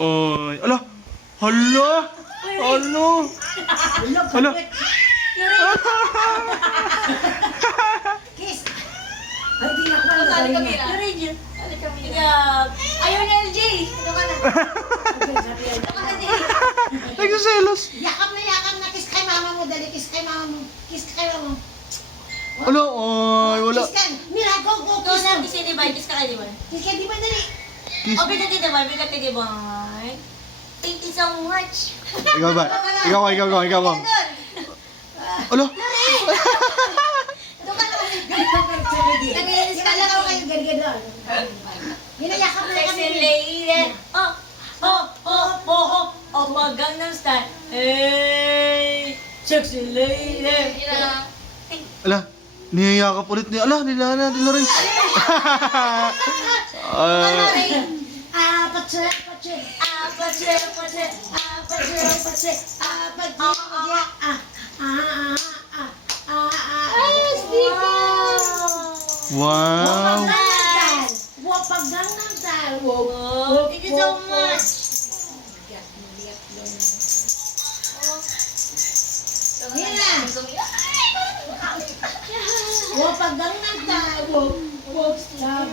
Ay, ala. Hala. Ano? Hala. Kiss! Ay, di na ako Ano alam. kami na? Ayaw na LJ! Ano ka na? Ano ka na, Jay? Nagsiselos. Yakap na, kiss kay mama mo, dali, kiss kay mama mo. Kiss kay mama mo. Ala, ay, wala. Kiss ka, Mira, go, Ikaw kiss na, ka. kiss kay Divine. Kiss ka kay Divine. Kiss kay Diba, dali. Kiss. Oh, bigat kay Divine. Bigat kay Divine. Thank you so much. Ikaw ba? Ikaw ba? Ala. Ito ka na. Nanginis ka lang ako kayo, ganda. Minayakap na Sexy kami. lady. Oh, my Gangnam Style. Hey, sexy lady. Ala. Niyayakap ulit niya. Ala, nila rin. Wow. Thank you so much. Wapag ganang tayo.